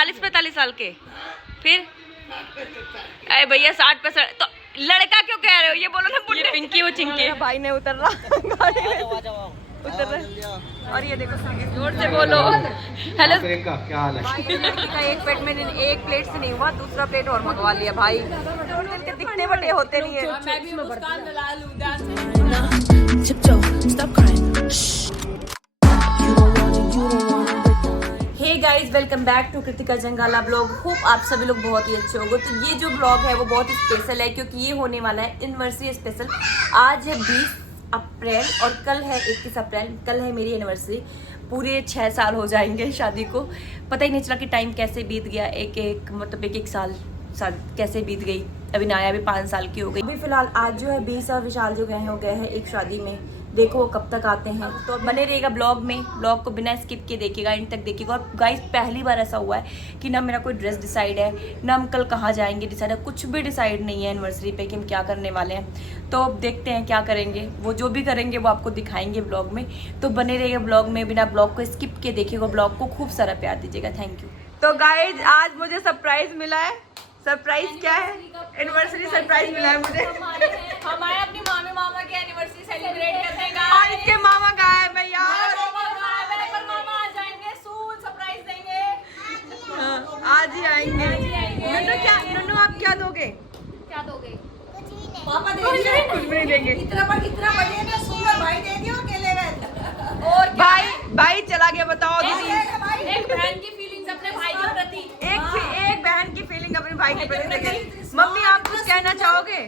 40-45 साल के? फिर अरे भैया 60-65 तो लड़का क्यों कह रहे हो? ये बोलो ना बुढ़े। पिंकी वो चिंकी भाई ने उतर रहा गाड़ी में उतर रहा। और ये देखो जोर से बोलो हेलो। क्या हाल है? लड़की का एक पेट में एक प्लेट से नहीं हुआ, दूसरा प्लेट और मंगवा लिया भाई। इनके दिखने बड़े होते नहीं है। Hey guys, welcome back to Kritika Jangala blog. Hope आप सभी लोग बहुत ही अच्छे होंगे। तो ये जो ब्लॉग है वो बहुत ही स्पेशल है क्योंकि ये होने वाला है एनिवर्सरी स्पेशल। आज है 20 अप्रैल और कल है 31 अप्रैल। कल है मेरी एनिवर्सरी। पूरे 6 साल हो जाएंगे शादी को। पता ही नहीं चला कि टाइम कैसे बीत गया। एक साल कैसे बीत गई। अभी नाया भी 5 साल की हो गई। अभी फिलहाल आज जो है 20 और विशाल जो गए हैं वो गए हैं एक शादी में। देखो वो कब तक आते हैं। तो बने रहेगा ब्लॉग में। ब्लॉग को बिना स्किप के देखिएगा, एंड तक देखिएगा। और गाइस पहली बार ऐसा हुआ है कि ना मेरा कोई ड्रेस डिसाइड है, ना हम कल कहाँ जाएंगे डिसाइड है, कुछ भी डिसाइड नहीं है एनिवर्सरी पे कि हम क्या करने वाले हैं। तो अब देखते हैं क्या करेंगे। वो जो भी करेंगे वो आपको दिखाएंगे ब्लॉग में। तो बने रहेगा ब्लॉग में, बिना ब्लॉग को स्किप के देखिएगा। ब्लॉग को खूब सारा प्यार दीजिएगा। Thank you. तो गाइज आज मुझे सरप्राइज मिला है। सरप्राइज क्या है? एनिवर्सरी सरप्राइज मिला है मुझे। हम आए अपनी मामी मामा की एनिवर्सरी सेलिब्रेट करने का। और इसके मामा कहाँ है भैया? पर मामा आ जाएंगे, सून सरप्राइज देंगे। हाँ, आज ही आएंगे। नुन्नू आप क्या दोगे? क्या दोगे? पापा दे कुछ भी नहीं देंगे। इतना बढ़िया ना सुंदर भाई दे दियो अकेले में। और भाई चला गया। बताओ दीदी। एक बहन की फीलिंग्स अपने भाई के प्रति। एक बहन की फीलिंग अपने भाई के प्रति। मम्मी आप कुछ कहना चाहोगे?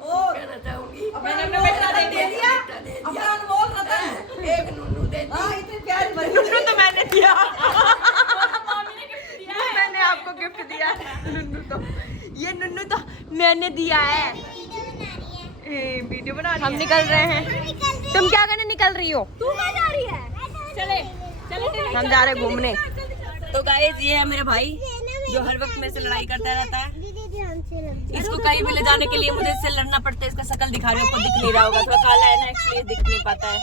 कहना चाहूंगी मैंने अपने बेटा दे दिया अपना अनमोल रतन एक नुन्नू दे दी। हां इतनी प्यारी बनी। नुन्नू तो मैंने दिया। मामी ने गिफ्ट दिया है। मैंने आपको गिफ्ट दिया। नुन्नू तो मैंने दिया है। वीडियो बना रही है। हम निकल रहे हैं। तुम क्या करने निकल रही हो? तू कहाँ जा रही है? चले हम जा रहे हैं घूमने। तो गाइस ये है मेरा भाई जो हर वक्त मेरे से लड़ाई करता रहता है। इसको कहीं भी ले जाने के लिए मुझे इससे लड़ना पड़ता है। इसका शकल दिखा रही हूँ, आपको दिख नहीं रहा होगा, थोड़ा काला है ना इसलिए दिख नहीं पाता है।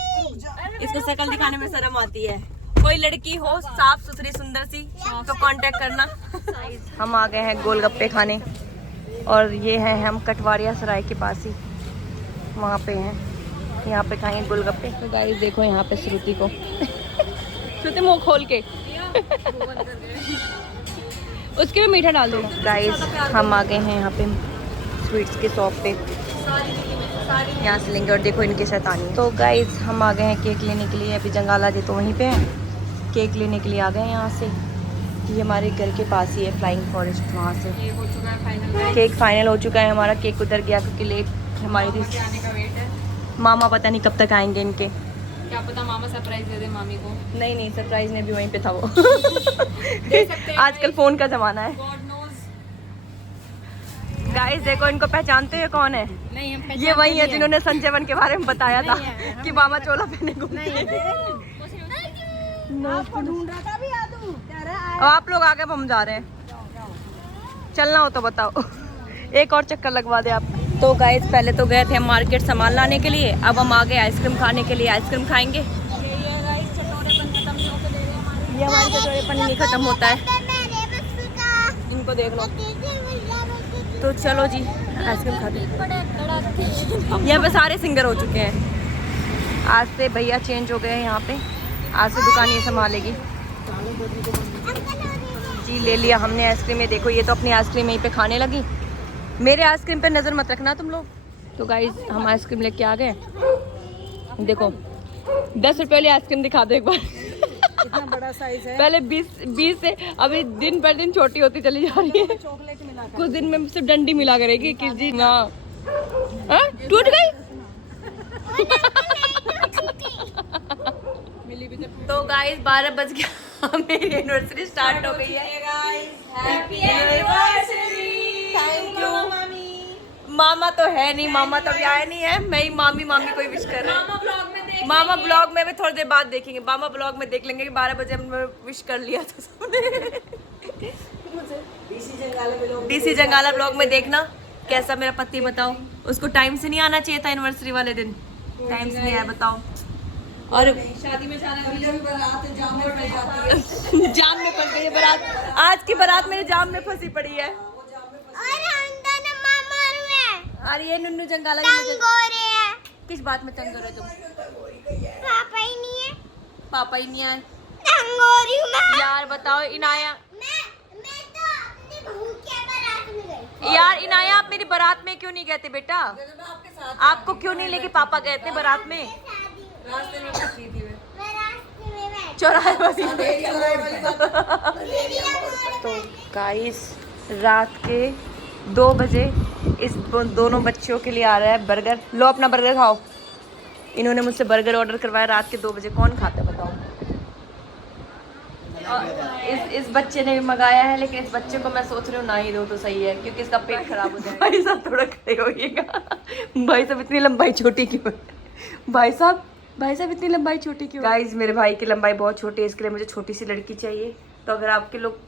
इसको शकल दिखाने में शर्म आती है। कोई लड़की हो साफ सुथरी सुंदर सी तो कांटेक्ट करना। हम आ गए हैं गोलगप्पे खाने और ये है हम कटवारिया सराय के पास ही वहाँ पे हैं। यहाँ पे खाएंगे गोलगप्पे। तो गाइस देखो यहाँ पे श्रुति को श्रुति मुँह खोल के उसके में मीठा डाल दो। गाइस हम आ गए हैं यहाँ पे स्वीट्स के शॉप पे। यहाँ से लेंगे और देखो इनके शैतानी। तो गाइस हम आ गए हैं केक लेने के लिए। अभी जंगाला जी तो वहीं पे हैं। केक लेने के लिए आ गए हैं यहाँ से। ये हमारे घर के पास ही है फ्लाइंग फॉरेस्ट। वहाँ से हो चुका है फाइनल। केक फाइनल हो चुका है हमारा। केक उधर गया क्योंकि लेट हमारी थी। आने का वेट है। मामा पता नहीं कब तक आएंगे इनके। क्या पता मामा सरप्राइज दे दे मामी को। नहीं सरप्राइज ने भी वहीं पे था वो। दे सकते हैं। आजकल फोन का जमाना है। God knows. गाइस देखो इनको पहचानते हैं कौन है? नहीं हम ये वही है जिन्होंने संजय वन के बारे में बताया था कि मामा चोला पहने घूमते हैं। आपको ढूंढ रहा था भी आदू कह रहा है। अब आप लोग आगे, हम जा रहे हैं। चलना हो तो बताओ। एक और चक्कर लगवा दे आप। तो गाइस पहले तो गए थे हम मार्केट सामान लाने के लिए। अब हम आ गए आइसक्रीम खाने के लिए। आइसक्रीम खाएंगे। ये हमारे चटोरेपन नहीं खत्म होता है। इनको देख लो। तो चलो जी आइसक्रीम खाते हैं। यहाँ पे सारे सिंगर हो चुके हैं। आज से भैया चेंज हो गए हैं यहाँ पे। आज से दुकान ये संभालेगी जी। ले लिया हमने आइसक्रीम। ये देखो ये तो अपनी आइसक्रीम यहीं पे खाने लगी। मेरे आइसक्रीम पे नज़र मत रखना तुम लोग। तो गाइस हम आइसक्रीम लेके आ गए। देखो 10 रुपये वाली आइसक्रीम दिखा दो एक बार। इतना बड़ा साइज है। पहले 20 से अभी दिन पर दिन छोटी होती चली जा रही है। चॉकलेट मिला कर। कुछ दिन में सिर्फ डंडी मिला करेगी किस जी ना। टूट गई। तो गाइस 12 बज गया। मेरी एनिवर्सरी स्टार्ट हो गई है। Happy anniversary. Thank you. मामा तो है नहीं, मामा तो अभी आया नहीं है। मैं ही मामी को ही विश कर रही हूँ। मामा ब्लॉग में भी थोड़ी देर बाद देखेंगे। मामा ब्लॉग में देख लेंगे कि 12 बजे हमने विश कर लिया था सबने। डीसी जंगाला ब्लॉग में देखना कैसा मेरा पति। बताओ उसको टाइम से नहीं आना चाहिए था एनिवर्सरी वाले दिन। टाइम से नहीं आया बताओ। और शादी में जाना है। जाम में फंस जाती है। जाम में फंस गई है बारात। आज की बारात मेरे जाम में फंसी पड़ी है। और ये नुन्नू जंगाला जी मुझे किस बात में तंग करो तुम? पापा ही नहीं है। पापा ही नहीं आए तंग हो रही हूँ मैं। यार। बताओ इनाया, मैं तो अपनी बहू के बारात में गई। यार इनाया आप मेरी बारात में क्यों नहीं गए थे बेटा? मैं आपके साथ आपको क्यों नहीं लेके पापा गए थे बारात में? शादी रास्ते में बैठी थी मैं। मैं रास्ते में बैठी। चौराहे वाली। अंधेरिया मोड़ पे। तो गाइस रात के 2 बजे इस दोनों बच्चियों के लिए आ रहा है बर्गर। लो अपना बर्गर खाओ। इन्होंने मुझसे बर्गर ऑर्डर करवाया रात के 2 बजे। कौन खाता है बताओ? और इस बच्चे ने भी मंगाया है, लेकिन इस बच्चे को मैं सोच रही हूँ ना ही दो तो सही है, क्योंकि इसका पेट खराब हो जाएगा। भाई साहब थोड़ा खड़े होइएगा। भाई साहब इतनी लंबाई छोटी क्यों है? भाई साहब इतनी लंबाई छोटी क्यों? गाइस मेरे भाई की लंबाई बहुत छोटी है, इसके लिए मुझे छोटी सी लड़की चाहिए। तो अगर आपके लोग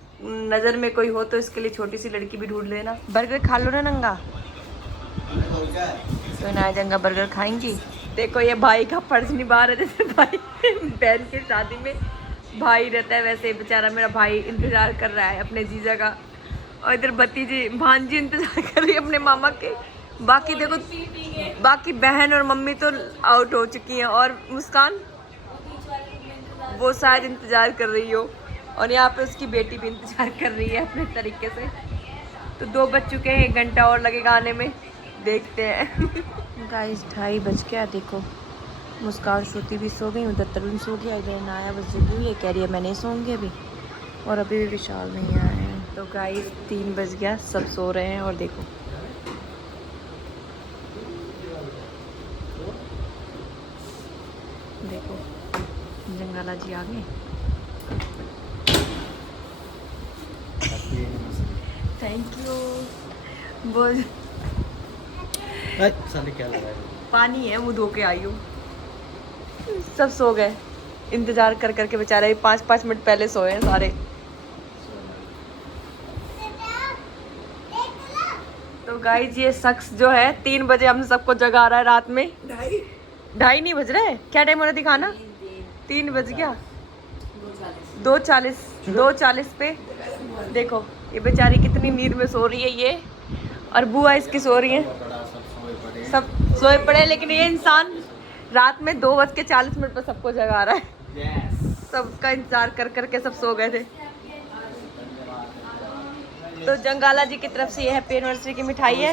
नज़र में कोई हो तो इसके लिए छोटी सी लड़की भी ढूंढ लेना। बर्गर खा लो ना नंगा। तो ना जंगा बर्गर खाएंगी। देखो ये भाई का फर्ज निभा रहे, जैसे भाई बहन की शादी में भाई रहता है वैसे बेचारा मेरा भाई इंतज़ार कर रहा है अपने जीजा का। और इधर भतीजी भांजी इंतज़ार कर रही है अपने मामा के। बाकी देखो बाकी बहन और मम्मी तो आउट हो चुकी हैं, और मुस्कान वो शायद इंतज़ार कर रही हो, और यहाँ पे उसकी बेटी भी इंतज़ार कर रही है अपने तरीके से। तो 2 बज चुके हैं, 1 घंटा और लगेगा आने में, देखते हैं। गाइस 2:30 बज गया। देखो मुस्कान श्रुति भी सो गई, उधर तरुण सो गया, इधर नाया बस जगी हुई है, कह रही है मैं नहीं सोऊंगी अभी, और अभी भी विशाल नहीं आए हैं। तो गाइस 3 बज गया, सब सो रहे हैं। और देखो जंगाला जी आ गए। Thank you. बोल पानी है, मुँह धो के आई हूँ। सब सो गए इंतजार कर करके, बेचारे 5-5 मिनट पहले सोए हैं सारे। तो गाइस ये शख्स जो है 3 बजे हम सबको जगा रहा है रात में। 2:30 नहीं बज रहे? क्या टाइम हो रहा दिखाना? 3 बज गया। 2:40 पे देखो ये बेचारी कितनी नींद में सो रही है ये, और बुआ इसकी सो रही है। सब सोए पड़े, लेकिन ये इंसान रात में 2:40 पर सबको जगा रहा है। सबका इंतजार कर करके सब सो गए थे। तो जंगाला जी की तरफ से ये हैप्पी एनिवर्सरी की मिठाई है।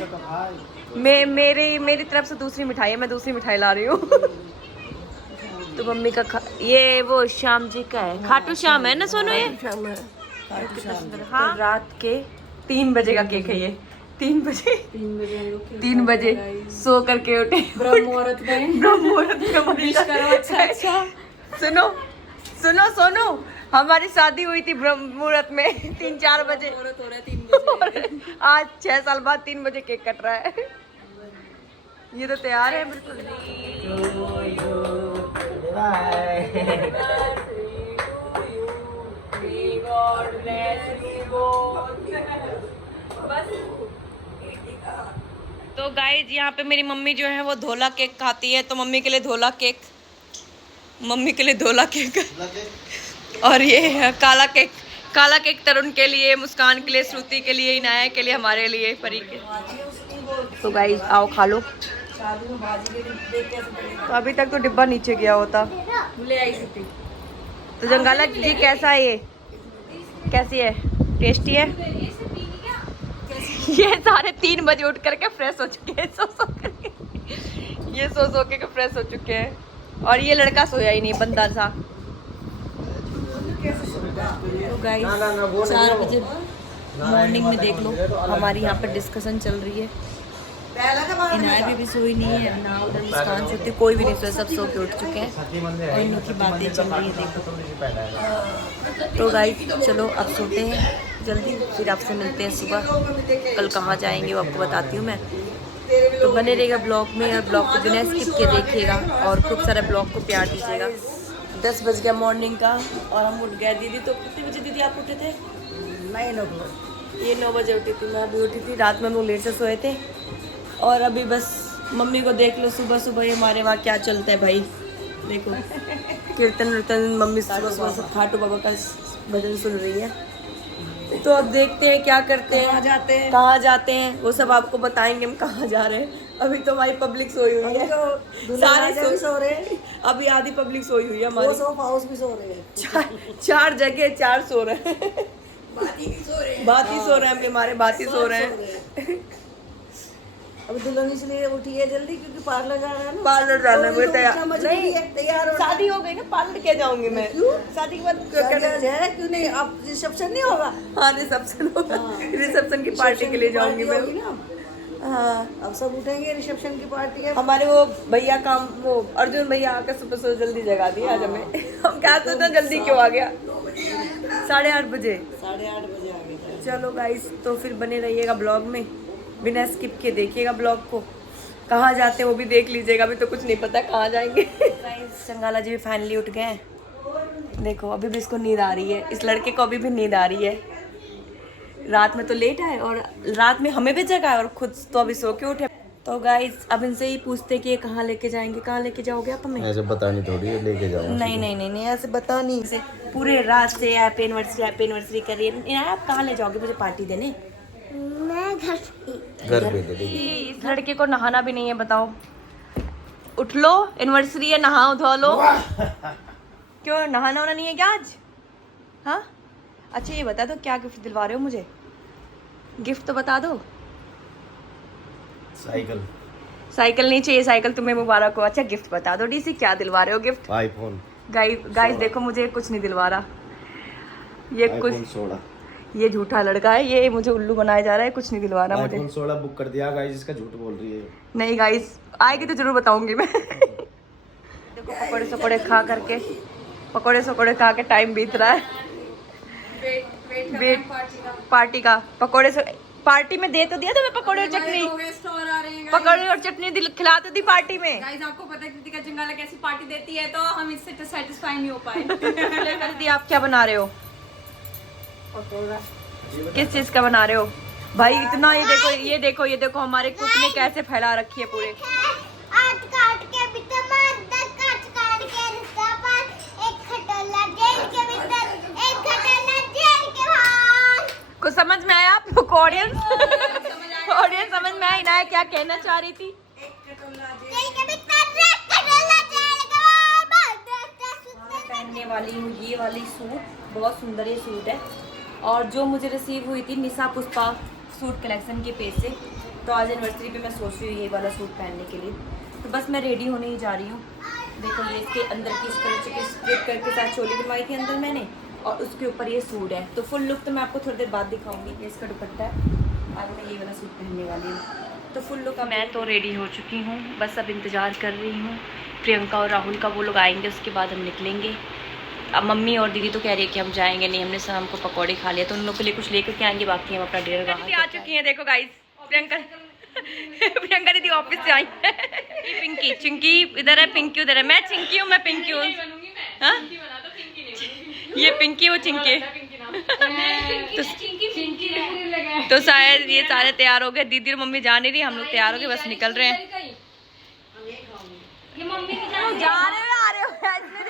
मेरी तरफ से दूसरी मिठाई है, मैं दूसरी मिठाई ला रही हूँ। तो मम्मी का ये वो श्याम जी का है, खाटू श्याम है ना सोनू ये? हाँ। तो रात के 3 बजे का केक है ये। 3 बजे सो करके उठे। ब्रह्म मुहूर्त में। सुनो सोनू, हमारी शादी हुई थी ब्रह्म मुहूर्त में 3-4 बजे। आज 6 साल बाद 3 बजे केक कट रहा है। ये तो तैयार है बिल्कुल। तो गाइज यहाँ पे मेरी मम्मी जो है वो धोला केक खाती है, तो मम्मी के लिए धोला केक, और ये है काला केक। काला केक तरुण के लिए, मुस्कान के लिए, श्रुति के लिए, इनाया के लिए, हमारे लिए, परी के। तो गाइज आओ खा लो। तो अभी तक तो डिब्बा नीचे गया होता। तो जंगाला जी कैसा है ये? कैसी है? टेस्टी है? ये सारे 3 बजे उठ करके फ्रेश हो चुके हैं, सो करके। ये सो के फ्रेश हो चुके हैं, और ये लड़का सोया ही नहीं, बंदा सा। तो गाइस 4 बजे मॉर्निंग में देख लो हमारी यहाँ पर डिस्कशन चल रही है। इनाया भी सोई नहीं है ना, उधर मुस्कान सोती, कोई भी नहीं सोया, सब सो के उठ चुके हैं, और इनकी बातें चल रही है देखो। तो गाइस चलो अब सोते हैं जल्दी, फिर आपसे मिलते हैं सुबह। कल कहाँ जाएंगे वो आपको बताती हूँ मैं। तो बने रहेगा ब्लॉग में, और ब्लॉग को बिना स्किप के देखिएगा, और खूब सारा ब्लॉग को प्यार दीजिएगा। 10 बज गया मॉर्निंग का, और हम उठ गए। दीदी तो कितने बजे दीदी आप उठे थे? 9 बजे उठी थी, मैं अभी उठी थी। रात में हम लोग लेट से सोए थे, और अभी बस मम्मी को देख लो, सुबह सुबह हमारे वहाँ क्या चलता है भाई। देखो कीर्तन वीर्तन मम्मी सुबह सुबह सब खाटू बाबा का भजन सुन रही है। तो अब देखते हैं क्या करते हैं, कहाँ जाते हैं वो सब आपको बताएंगे हम कहाँ जा रहे हैं। अभी तो हमारी पब्लिक सोई हुई है, सारे सो रहे हैं। अभी आधी पब्लिक सोई हुई है हमारी, हाउस भी सो रहे हैं। चार जगह 4 सो रहे हैं। बाती भी सो रहे हैं। बाती सो रहे हैं अभी हमारे, बाती सो रहे हैं। अब दुल्हन इसलिए उठी है जल्दी क्योंकि पार्लर जाना है ना। पार्लर जाना है, तैयार नहीं तैयार हो। शादी हो गई ना, पार्लर क्या जाऊंगी मैं? शादी के बाद है क्यों नहीं? अब रिसेप्शन नहीं होगा? हाँ रिसेप्शन होगा, रिसेप्शन की पार्टी के लिए जाऊंगी मैं। हाँ अब सब उठेंगे, रिसेप्शन की पार्टी है। हमारे वो भैया काम, वो अर्जुन भैया आकर सुबह सुबह जल्दी जगा दिया आज हमें। हम क्या तो इतना जल्दी क्यों आ गया? 8:30 बजे। 8:30 बजे आ गए। चलो गाइस, तो फिर बने रहिएगा ब्लॉग में, बिना स्किप के देखिएगा ब्लॉग को। कहाँ जाते हैं वो भी देख लीजिएगा, अभी तो कुछ नहीं पता कहाँ जाएंगे। गाइस चंगाला जी भी फाइनली उठ गए हैं। देखो अभी भी इसको नींद आ रही है, इस लड़के को अभी भी नींद आ रही है। रात में तो लेट आए और रात में हमें भी जगाए और खुद तो अभी सो के उठे। तो गाइस अब इनसे ही पूछते कि ये कहाँ लेके जाएंगे, कहाँ लेके जाओगे आप हमें? ऐसे बतानी थोड़ी है, लेके जाओ। नहीं नहीं नहीं नहीं ऐसे बता नहीं, ऐसे पूरे रात से हैप्पी एनिवर्सरी कर रही है। आप कहाँ ले जाओगे मुझे पार्टी देने? मैं घर पे दे देगी। इस लड़के को नहाना भी नहीं है, बताओ। उठ लो, एनिवर्सरी है, नहाओ धो लो। क्यों नहाना होना नहीं है क्या आज? हाँ अच्छा ये बता दो क्या गिफ्ट दिलवा रहे हो मुझे? गिफ्ट तो बता दो। साइकिल नहीं चाहिए, साइकिल तुम्हें मुबारक हो। अच्छा गिफ्ट बता दो डीसी, क्या दिलवा रहे हो गिफ्ट? आईफोन। गाइस देखो मुझे कुछ नहीं दिलवा रहा, ये कुछ 16। ये झूठा लड़का है, ये मुझे उल्लू बनाया जा रहा है, कुछ नहीं दिलवा रहा मुझे। आईफोन 16 बुक कर दिया गाइस, इसका झूठ बोल रही है। नहीं गाइस आएगी तो जरूर बताऊंगी मैं। देखो पकौड़े सकोड़े खा करके, पकौड़े सकोड़े खा के टाइम बीत रहा है। वेट पार्टी का पकौड़े से पार्टी में दे तो दिया था मैं पकौड़े और चटनी, पकौड़े और चटनी खिला तो दी पार्टी में। गाइस आपको पता है कृतिका जंगाला कैसी पार्टी देती है, तो हम इससे तो सेटिस्फाई नहीं हो पाए। दीदी आप क्या बना रहे हो? किस चीज का बना रहे हो भाई? इतना ये देखो हमारे कुक ने कैसे फैला रखी है पूरे। आट काट के भीतर मार काट के रिश्ता पर एक खटोला जेल के भीतर, एक खटोला जेल के बाहर। कुछ समझ में आया आपको? ऑडियंस समझ में आई ना क्या कहना चाह रही थी? जेल के भीतर एक खटोला जेल के बाहर। पहनने वाली हूँ ये वाली सूट, बहुत सुंदर ये सूट है और जो मुझे रिसीव हुई थी निशा पुष्पा सूट कलेक्शन के पेज से। तो आज एनिवर्सरी पे मैं सोच रही हूँ ये वाला सूट पहनने के लिए, तो बस मैं रेडी होने ही जा रही हूँ। देखो ये इसके अंदर की इस तरह की स्ट्रिप करके साथ चोली बनवाई थी अंदर मैंने, और उसके ऊपर ये सूट है। तो फुल लुक तो मैं आपको थोड़ी देर बाद दिखाऊंगी। ये इसका दुपट्टा है, आज मैं ये वाला सूट पहनने वाली हूँ। तो फुल लुक मैं तो रेडी हो चुकी हूँ, बस अब इंतज़ार कर रही हूँ प्रियंका और राहुल का, वो लोग आएंगे उसके बाद हम निकलेंगे। अब मम्मी और दीदी तो कह रही है कि हम जाएंगे नहीं, हमने शाम को पकौड़े खा लिया, तो उन लोग के लिए कुछ लेकर के आएंगे, बाकी हम अपना डिनर आ चुकी हैं। देखो गाइस प्रियंका दीदी ऑफिस से आई है। पिंकी चिंकी इधर है, पिंकी उधर है। मैं चिंकी हूँ, मैं पिंकी हूँ। हाँ? ये पिंकी वो चिंकी। तो शायद ये सारे तैयार हो गए, दीदी और मम्मी जा नहीं रही, हम लोग तैयार हो गए, बस निकल रहे हैं। जा रहे हो आ रहे हो,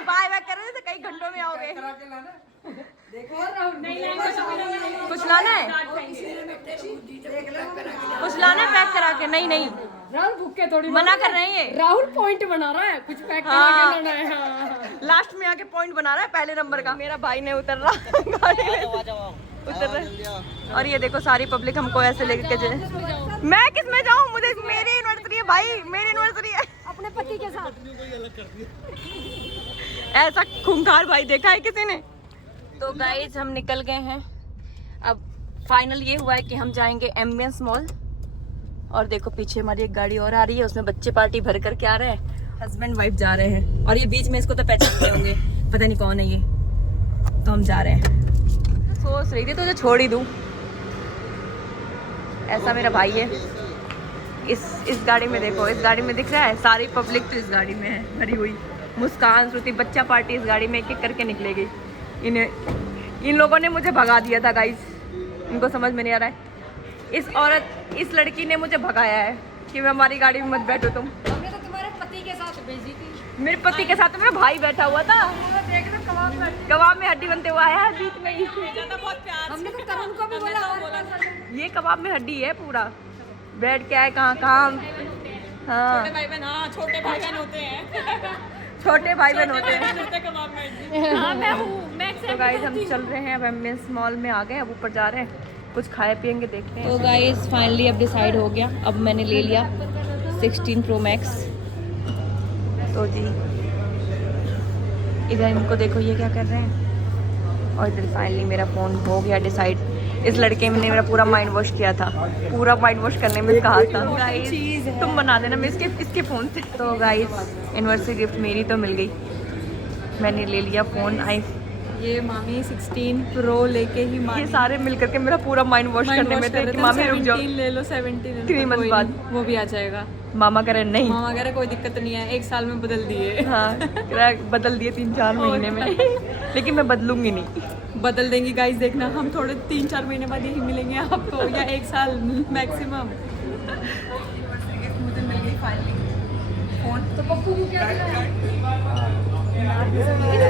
बाय बाय कर रहे थे, कई घंटों में आओगे। कुछ लाना है, कुछ लाना है पैक करा के? नहीं नहीं राहुल भूखे थोड़ी मना कर रहे हैं, राहुल पॉइंट बना रहा है, कुछ पैक करा के लाना है। हाँ। लास्ट में आके पॉइंट बना रहा है पहले नंबर का। मेरा भाई नहीं उतर रहा गाड़ी में, उतर रहा। और ये देखो सारी पब्लिक हमको ऐसे लेके चले। मैं किस में जाऊँ, मुझे मेरी एनिवर्सरी है भाई, मेरी एनिवर्सरी है। अपने पति के साथ ऐसा खूंखार भाई देखा है किसी ने? तो गाइज हम निकल गए हैं। अब फाइनल ये हुआ है कि हम जाएंगे एम्बियंस मॉल, और देखो पीछे हमारी एक गाड़ी और आ रही है, उसमें बच्चे पार्टी भर करके आ रहे हैं, हस्बैंड वाइफ जा रहे हैं, और ये बीच में इसको तो पहचानते होंगे, पता नहीं कौन है ये। तो हम जा रहे हैं। सोच रही थी तुझे छोड़ ही दूं, ऐसा मेरा भाई है। इस गाड़ी में देखो, इस गाड़ी में दिख रहा है सारी पब्लिक तो इस गाड़ी में है भरी हुई। मुस्कान श्रुति बच्चा पार्टी इस गाड़ी में एक एक करके निकलेगी। इन लोगों ने मुझे भगा दिया था गाइस, इनको समझ में नहीं आ रहा है। इस लड़की ने मुझे भगाया है कि मैं हमारी गाड़ी में मत बैठो तुम। हमने तो तुम्हारे पति के साथ भेजी थी। मेरे पति के साथ मेरा भाई बैठा हुआ था, कबाब में हड्डी बनते हुआ आया है बीच में ही। बहुत प्यार हमने तो तरुण को भी बोला ये कबाब में हड्डी है पूरा, बैठ के आए कहाँ। हाँ छोटे भाई बहन, हाँ छोटे भाई बहन होते हैं। छोटे भाई बहन होते हैं। कबाब में हाँ मैं हूँ, मैं तो गाइस हम चल रहे हैं, अब एमएस मॉल में आ गए, अब ऊपर जा रहे हैं, कुछ खाए पियेंगे, देखते हैं। तो गाइस फाइनली अब डिसाइड हो गया, अब मैंने ले लिया 16 Pro Max। तो जी इधर इनको देखो ये क्या कर रहे हैं, और इधर फाइनली मेरा फ़ोन हो गया डिसाइड। इस लड़के ने मेरा पूरा माइंड वॉश किया था, पूरा माइंड वॉश करने में कहा था गाइस तुम बना देना मैं इसके फ़ोन से। तो गाइस एनिवर्सरी गिफ्ट मेरी तो मिल गई, मैंने ले लिया फ़ोन। ये मामी 16 Pro लेके ही ये सारे मिल करके मेरा पूरा माइंड वॉश करने में थे कि मामी रुक जाओ, 17 ले लो 17 3 मंथ बाद वो भी आ जाएगा। मामा कह रहे नहीं, मामा कह रहे कोई दिक्कत नहीं है, 1 साल में बदल दिए। हाँ कह रहा है, बदल दिए 3-4 महीने में लेकिन मैं बदलूंगी नहीं। बदल देंगे गाइस, देखना हम थोड़े 3-4 महीने बाद यही मिलेंगे आपको, या 1 साल मैक्सिमम। मुझे मिल गई फाइनली फोन। तो पप्पू को क्या दिया?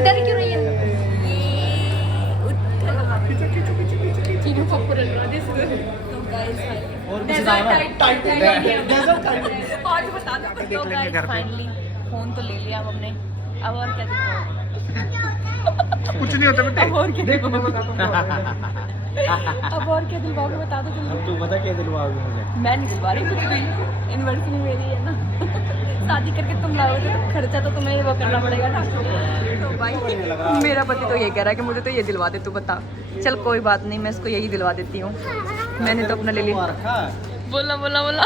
डर क्यों रही है? फाइनली फोन तो ले लिया अब हमने, अब और क्या कुछ नहीं होता बेटे। अब और क्या अब और क्या दिलवाओगे बता दो जल्दी। तू बता क्या दिलवाओगे मुझे? मैं नहीं दिलवा रही कुछ भी, एनिवर्सरी मेरी है ना। शादी करके तुम लाओगे तो खर्चा तो तुम्हें वो करना पड़ेगा ना। तो भाई मेरा पति तो ये कह रहा है कि मुझे तो ये दिलवा दे, तू बता। चल कोई बात नहीं, मैं इसको यही दिलवा देती हूँ, मैंने तो अपना ले लिया। बोला बोला बोला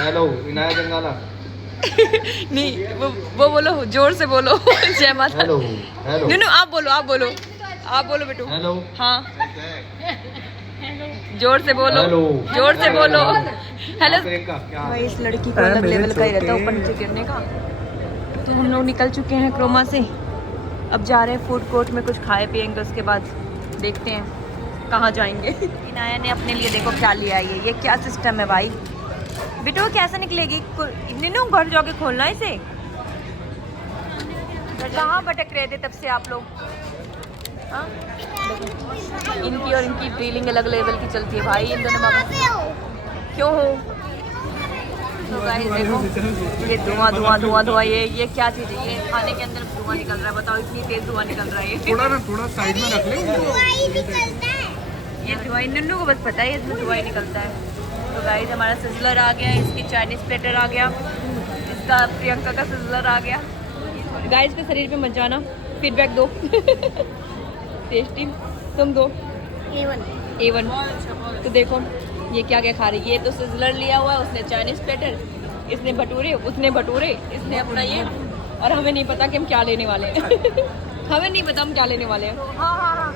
हेलो इनाया जंगाला। नहीं वो बोलो, जोर से बोलो। जय माता। हेलो हेलो नहीं आप बोलो, आप बोलो बेटू। हेलो हाँ जोर से बोलो, हेलो जोर से बोलो। हेलो प्रियंका क्या भाई इस लड़की को अलग लेवल का ही रहता है ऊपर नीचे गिरने का। तो हम लोग निकल चुके हैं क्रोमा से, अब जा रहे हैं फूड कोर्ट में, कुछ खाए पियेंगे, उसके बाद देखते हैं कहाँ जाएंगे। इनाया ने अपने लिए देखो क्या लिया है, ये क्या सिस्टम है भाई। बेटो कैसे निकलेगी? निन्नू घर जाके खोलना है इसे। कहाँ भटक रहे थे तब से आप लोग? हाँ? इनकी और इनकी ड्रिलिंग अलग लेवल की चलती है भाई इन दोनों मामा। क्यों हो? तो गाइस देखो ये धुआं धुआं धुआं धुआं, ये क्या चीज़ है? ये खाने के अंदर धुआं निकल रहा है, बताओ इतनी तेज धुआं निकल रहा है। थोड़ा साइड में रख ले। ये धुआं नन्नू को बस पता है इसमें धुआं निकलता है। तो गाइस हमारा सिजलर आ गया, इसकी चाइनीज प्लेटर आ गया, इसका प्रियंका का सिजलर आ गया। गाइस के शरीर पे मत जाना, फीडबैक दो। टेस्टी तुम दो। A1 तो देखो ये क्या क्या खा रही है। ये तो सिजलर लिया हुआ है, उसने चाइनीज प्लेटर, इसने भटूरे, उसने भटूरे, इसने अपना ये, और हमें नहीं पता कि हम क्या लेने वाले हैं। हमें नहीं पता हम क्या लेने वाले हैं। हाँ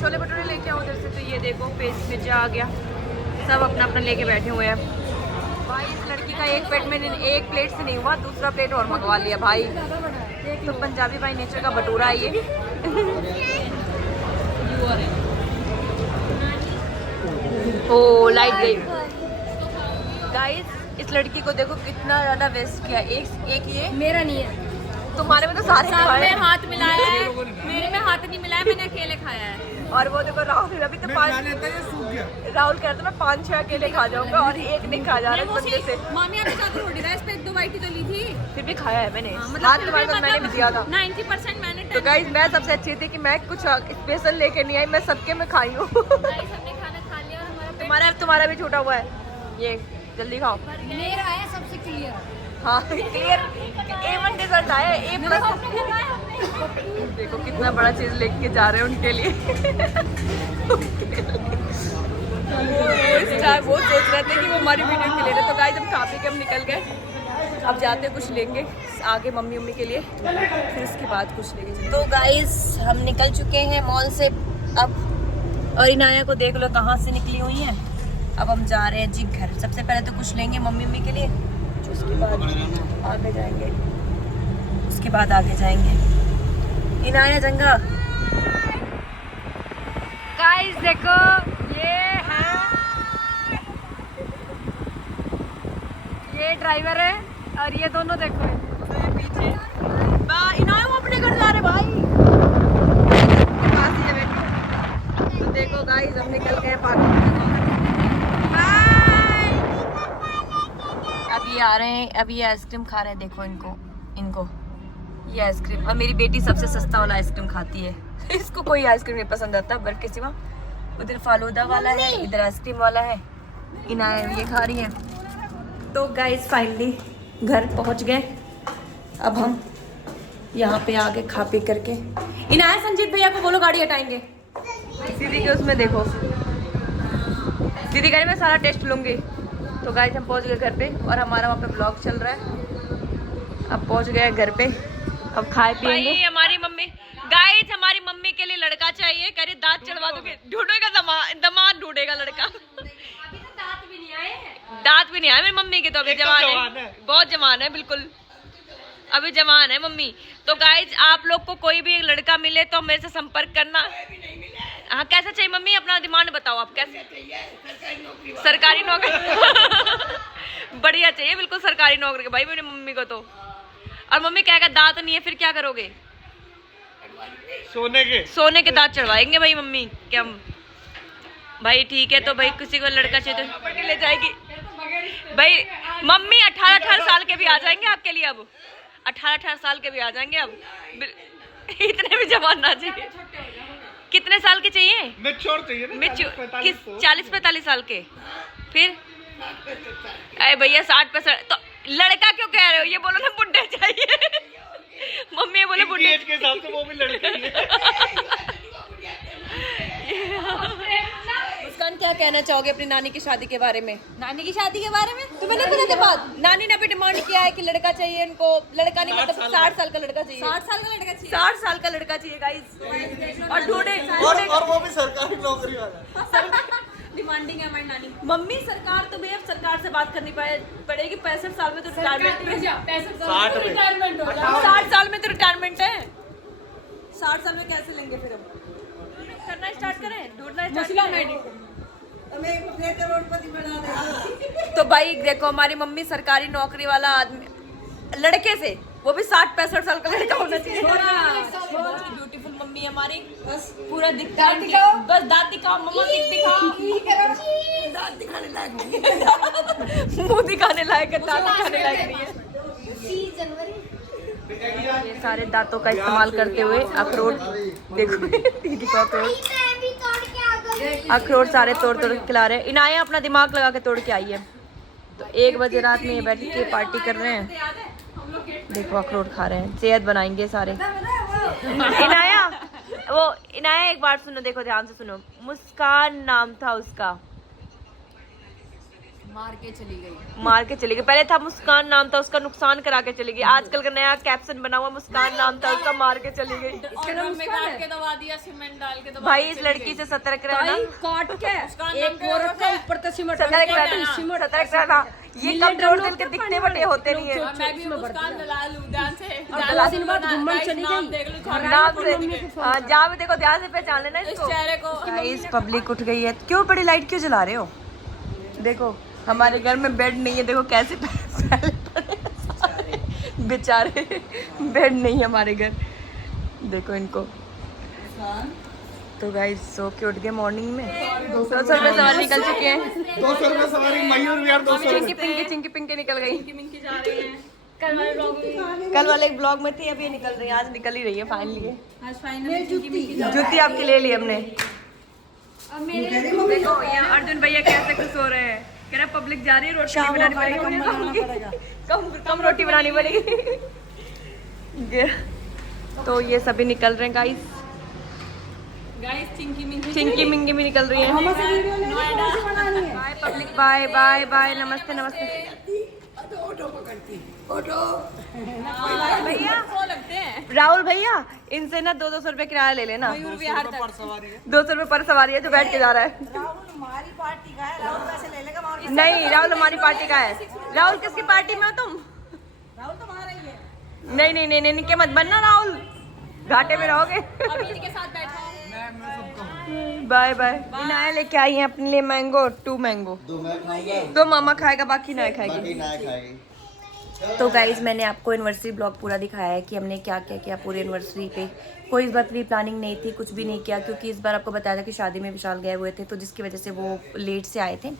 छोले भटूरे लेके आओ उधर से। तो ये देखो पेस्ट पिज्जा आ गया, सब अपना अपना लेके बैठे हुए हैं भाई। इस लड़की का एक प्लेट से नहीं हुआ, दूसरा प्लेट और मंगवा लिया भाई। तो पंजाबी बाई नेचर का भटूरा है ये। ओ लाइट गई गाइस। इस लड़की को देखो कितना ज़्यादा वेस्ट किया। एक ये मेरा नहीं है, तुम्हारे में तो सारे खाए हैं। हाथ मिलाया है, मेरे में हाथ नहीं मिलाया, मैंने अकेले खाया है। और वो देखो राहुल अभी तो 5 राहुल कहता मैं 5-6 अकेले खा जाऊंगा और एक नहीं खा जा रहा इस बंदे से। मामी आने जाती रोटी राइस पे 1-2 बाइट ही तो ली थी, फिर भी खाया है मैंने। मतलब हाथ तुम्हारे पास मैंने भी दिया था। 90% मैंने। तो गाइस मैं सबसे अच्छी थी कि मैं कुछ स्पेशल लेके नहीं आई, मैं सबके में खाई हूँ। हमने खाना खा लिया और हमारा तुम्हारा भी छूटा हुआ है, ये जल्दी खाओ। मेरा आया सबसे क्लियर। हाँ क्लियर A1 रिजल्ट आया, A+। देखो कितना बड़ा चीज लेके जा रहे हैं उनके लिए। वो सोच रहे थे कि वो हमारी वीडियो के लिए रहे। तो गाइस हम खा पी के हम निकल गए, अब जाते कुछ लेंगे आगे मम्मी के लिए, फिर उसके बाद कुछ लेंगे। तो गाइस हम निकल चुके हैं मॉल से अब, और इनाया को देख लो कहाँ से निकली हुई है। अब हम जा रहे हैं जी घर। सबसे पहले तो कुछ लेंगे मम्मी के लिए, उसके बाद आगे जाएंगे, उसके बाद आगे जाएंगे। इनाया जंगा गाइस देखो ये है, ये ड्राइवर है और ये दोनों देखो चंडीगढ़ जा रहे भाई। काशी है बेटी। तो देखो गाइस हम निकल गए पार्टी। अब ये आ रहे हैं, अब ये आइसक्रीम खा रहे हैं। देखो इनको ये आइसक्रीम, और मेरी बेटी सबसे सस्ता वाला आइसक्रीम खाती है। इसको कोई आइसक्रीम नहीं पसंद आता बल्कि सिवा उधर फालूदा वाला है, इधर आइसक्रीम वाला है। इनाया ये खा रही है। तो गाइस फाइनली घर पहुंच गए। अब हम यहाँ पे आके खा पी करके इनाया संजीत भैया को बोलो गाड़ी हटाएंगे। दीदी के उसमें देखो, दीदी कह रही मैं सारा टेस्ट लूँगी। तो गाइस हम पहुंच गए घर पे और हमारा वहाँ पे ब्लॉग चल रहा है। अब पहुंच गए घर पे, अब खाए पिएंगे। हमारी मम्मी गाइस, हमारी मम्मी के लिए लड़का चाहिए। कह रही दांत चढ़वा दोगे, ढूंढेगा दामाद ढूंढेगा लड़का। दांत भी नहीं आए मेरी मम्मी के। तो अभी जवान है, बहुत जवान है, बिल्कुल अभी जवान है मम्मी। तो गाइस आप लोग को कोई भी लड़का मिले तो मेरे से संपर्क करना। हाँ कैसा चाहिए मम्मी, अपना डिमांड बताओ आप। कैसे? सरकारी नौकरी बढ़िया चाहिए, बिल्कुल सरकारी नौकरी भाई मेरी मम्मी को। तो और मम्मी कहेगा दांत नहीं है फिर क्या करोगे? सोने के दांत चढ़वाएंगे भाई मम्मी क्या भाई। ठीक है तो भाई किसी को लड़का चाहिए तो ले जाएगी भाई। मम्मी 18 साल के भी आ जाएंगे आपके लिए। अब 18 साल के भी आ जाएंगे अब। इतने भी जवान ना चाहिए। कितने साल के चाहिए? मैच्योर चाहिए ना, 40-45 साल के। फिर अरे भैया 60-65। तो लड़का क्यों कह रहे हो? ये बोलो ना बुड्ढे चाहिए। मम्मी ये बोले बुड्ढे के हिसाब से वो भी लड़का ही है। मुस्कान क्या कहना चाहोगे अपनी नानी की शादी के बारे में? नानी की शादी के बारे में तुम्हें नहीं पता? बात नानी ने भी डिमांड किया है कि लड़का चाहिए इनको। लड़का नहीं मतलब 60 साल का लड़का चाहिए। 60 साल का लड़का चाहिए। 60 साल का लड़का चाहिए गाइस। और ढूंढे और वो भी सरकारी नौकरी वाला। डिमांडिंग है हमारी नानी। मम्मी सरकार तो भैया सरकार से बात करनी पड़ेगी। 65 साल में तो रिटायरमेंट। 60 साल में तो रिटायरमेंट है। 60 साल में कैसे लेंगे फिर? हम करना स्टार्ट करें, ढूंढना स्टार्ट। तो भाई देखो हमारी मम्मी सरकारी नौकरी वाला आदमी लड़के से, वो भी 60-65 साल का लड़का होना चाहिए। ब्यूटीफुल मम्मी हमारी। बस पूरा दिखता है, बस दांत दिखाओ मम्मा, दांत दिखाने लायक मुंह दिखाने लायक है, दांत दिखाने लायक नहीं है। ये सारे दांतों का इस्तेमाल करते हुए अखरोट देखो दीदी को अखरोट सारे तोड़ खिला रहे हैं। इनाया अपना दिमाग लगा के तोड़ के आई है। तो 1 बजे रात में ये बैठ के पार्टी कर रहे हैं। देखो अखरोट खा रहे हैं, सेहत बनाएंगे सारे। इनाया एक बार सुनो, देखो ध्यान से सुनो। मुस्कान नाम था उसका, मार के चली गई। पहले था मुस्कान नाम था उसका, नुकसान करा के चली गई। आजकल का नया कैप्शन बना हुआ मुस्कान नाम था उसका, मार के चली गई। इसके नाम काट के दबा दिया, सीमेंट डाल के दबा। भाई इस लड़की से सतर्क रहना। काट के एक औरत का ऊपर से सीमेंट सतर्क रहना। ये कमजोर दिल के दिखने बड़े होते नहीं है। मैं भी मुस्कान दलाल हूं, ध्यान से। और दिन बाद घूमन चली गई नाम से। जहाँ भी देखो ध्यान से पहचान लेना इसको। चेहरे को। इस पब्लिक उठ गई है। क्यों बड़ी लाइट क्यों जला रहे हो? देखो हमारे घर में बेड नहीं है। देखो कैसे बेचारे बेड नहीं है हमारे घर। देखो इनको। तो गाइस सो के उठ गए मॉर्निंग में। 200 रुपये सवारी निकल चुके हैं। 200 रुपये सवारी मयूर विहार 200 चिंकी पिंकी निकल गई। जा रहे हैं। कल वाले ब्लॉग में थी, अभी निकल रही है। आज निकल ही रही है फाइनली। आज फाइनली जूती आपके ले ली हमने। देखो ये अर्जुन भैया कैसे खुश हो रहे हैं। कह रहा पब्लिक जा रही है, रोटी बनानी पड़ेगी। कम रोटी बनानी पड़ेगी। तो ये सभी निकल रहे हैं गाइस। चिंकी मिंगी भी निकल रही है। Bye public, bye bye bye, नमस्ते नमस्ते। भैया राहुल भैया इनसे ना 200 रुपये किराया ले लेना। 200 रुपये पर सवारी है जो बैठ के जा रहा है। हमारी पार्टी का है, राहुल पैसे ले लेगा। नहीं राहुल हमारी पार्टी का है। राहुल किसकी पार्टी में हो तुम? राहुल तुम्हारा ही है। नहीं के मत बनना राहुल, घाटे में रहोगे। के साथ बैठा है। Bye bye. इनाया लेके आई है अपने लिए मैंगो, 2 मैंगो। 2 मैं खाऊंगा, 2 मामा खाएगा, बाकी ना खाएगी। तो गाइज़ मैंने आपको एनिवर्सरी ब्लॉग पूरा दिखाया है कि हमने क्या क्या किया पूरी एनिवर्सरी पे। कोई इस बार प्री प्लानिंग नहीं थी, कुछ भी नहीं किया, क्योंकि इस बार आपको बताया था कि शादी में विशाल गए हुए थे, तो जिसकी वजह से वो लेट से आए थे।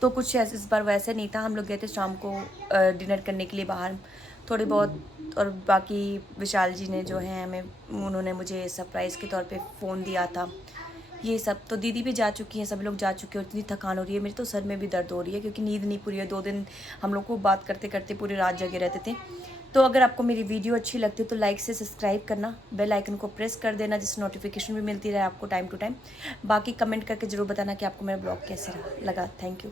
तो कुछ इस बार वैसे नहीं था। हम लोग गए थे शाम को डिनर करने के लिए बाहर थोड़ी बहुत, और बाकी विशाल जी ने जो है हमें, उन्होंने मुझे सरप्राइज़ के तौर पे फ़ोन दिया था। ये सब तो दीदी भी जा चुकी हैं, सभी लोग जा चुके हैं। इतनी थकान हो रही है, मेरे तो सर में भी दर्द हो रही है क्योंकि नींद नहीं पूरी है। 2 दिन हम लोग को बात करते करते पूरी रात जगे रहते थे। तो अगर आपको मेरी वीडियो अच्छी लगती है तो लाइक से सब्सक्राइब करना, बेल आइकन को प्रेस कर देना जिससे नोटिफिकेशन भी मिलती रहे आपको टाइम टू टाइम। बाकी कमेंट करके ज़रूर बताना कि आपको मेरा ब्लॉग कैसा लगा। Thank you.